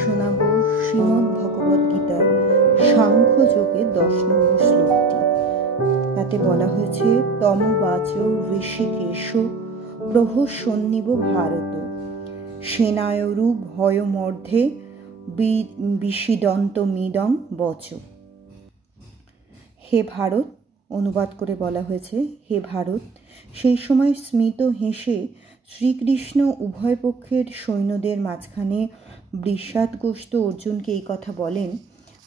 শোনাব শ্রীমদ্ ভগবদ গীতার সাংখ্যযোগের 10 নম্বর শ্লোকটি। তাতে বলা হয়েছে, তম বাচ ঋষিকেশ প্রহসন্নিব ভারত সেনায়রু ভয়মর্ধে বিষিদন্তমিদং বচ। হে ভারত, অনুবাদ করে বলা হয়েছে, হে ভারত, সেই সময় স্মিত হেসে শ্রীকৃষ্ণ উভয় পক্ষের সৈন্যদের মাঝখানে বিষাদগ্রস্ত অর্জুনকে এই কথা বলেন,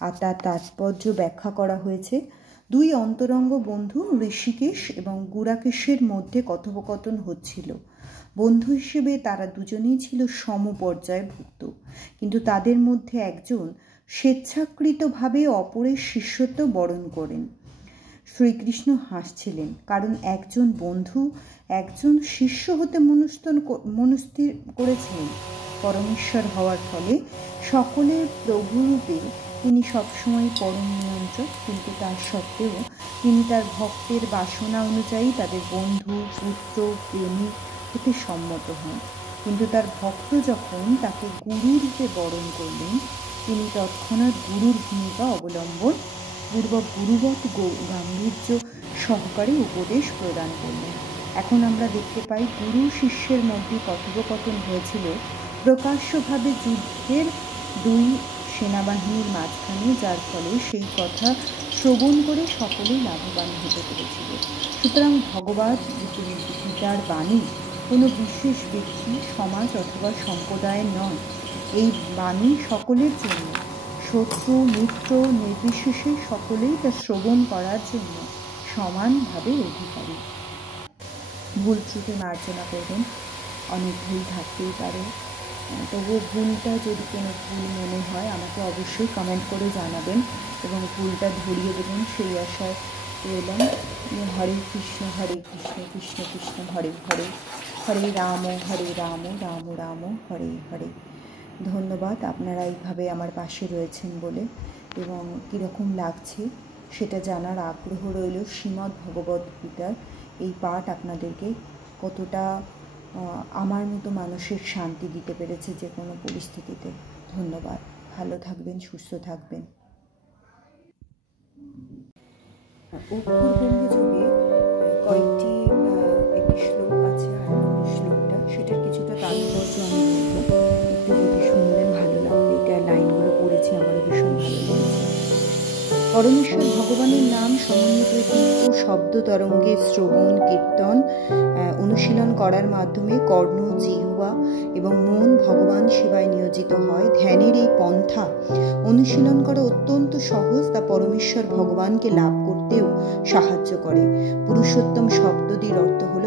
আর তার তাৎপর্য ব্যাখ্যা করা হয়েছে। দুই অন্তরঙ্গ বন্ধু ঋষিকেশ এবং গুড়াকেশের মধ্যে কথোপকথন হচ্ছিল। বন্ধু হিসেবে তারা দুজনেই ছিল সমপর্যায়ভুক্ত, কিন্তু তাদের মধ্যে একজন স্বেচ্ছাকৃতভাবে অপরের শিষ্যত্ব বরণ করেন। শ্রীকৃষ্ণ হাসছিলেন, কারণ একজন বন্ধু একজন শিষ্য হতে মনস্থির করেছিলেন। পরমেশ্বর হওয়ার ফলে সকলের প্রভুরূপে তিনি সবসময় পরম নিয়ন্ত্রক, কিন্তু তার সত্ত্বেও তিনি তার ভক্তের বাসনা অনুযায়ী তাদের বন্ধু, পুত্র, প্রেমিক হতে সম্মত হন। কিন্তু তার ভক্ত যখন তাকে গুরুরূপে বরণ করলেন, তিনি তৎক্ষণাৎ গুরুর ভূমিকা অবলম্বন পূর্বক গুরুবৎ গাম্ভীর্য সহকারে উপদেশ প্রদান করলেন। এখন আমরা দেখতে পাই, গুরু শিষ্যের মধ্যে কথোপকথন হয়েছিল প্রকাশ্যভাবে যুদ্ধের দুই সেনাবাহিনীর মাঝখানে, যার ফলে সেই কথা শ্রবণ করে সকলেই লাভবান হতে পেরেছিল। সুতরাং ভগবদ গীতার বাণী কোনো বিশেষ ব্যক্তি, সমাজ অথবা সম্প্রদায়ের নয়। এই বাণী সকলের জন্য, শত্রু মিত্র নির্বিশেষে সকলেই তা শ্রবণ করার জন্য সমানভাবে অধিকারী। ভুল ত্রুটি মার্জনা করবেন, অনেক ভুল থাকতেই পারে, তবুও ভুলটা যদি কোনো ভুল মনে হয় আমাকে অবশ্যই কমেন্ট করে জানাবেন এবং ভুলটা ধরিয়ে দেবেন, সেই আশায় রইলাম। হরে কৃষ্ণ কৃষ্ণ কৃষ্ণ হরে হরে, হরে রাম রাম রাম হরে হরে। ধন্যবাদ আপনারা এইভাবে আমার পাশে রয়েছেন বলে, এবং কীরকম লাগছে সেটা জানার আগ্রহ রইল। শ্রীমদ্ ভগবদ গীতার এই পাঠ আপনাদেরকে কতটা আমার মতো মানসিক শান্তি দিতে পেরেছে যে কোনো পরিস্থিতিতে। ধন্যবাদ, ভালো থাকবেন, সুস্থ থাকবেন। অক্ষরগম্ভ যোগে কয়েকটি একটি শ্লোক আছে, 8 নম্বর শ্লোকটা, সেটার কিছুটা তাৎপর্য আমি বলবো, একটু যদি শুনলেন ভালো লাগবে। এটা লাইনগুলো পড়েছি, আমারও ভীষণ ভালো লেগেছে। পরমেশ্বর ভগবানের নাম সমন্বিত শব্দ তরঙ্গের শ্রবণ কীর্তন অনুশীলন করার মাধ্যমে কর্ণ, জিহ্বা এবং মন ভগবান সেবায় নিয়োজিত হয়। ধ্যানের এই পন্থা অনুশীলন করা অত্যন্ত সহজ, তা পরমেশ্বর ভগবানকে লাভ করতেও সাহায্য করে। পুরুষোত্তম শব্দটির অর্থ হল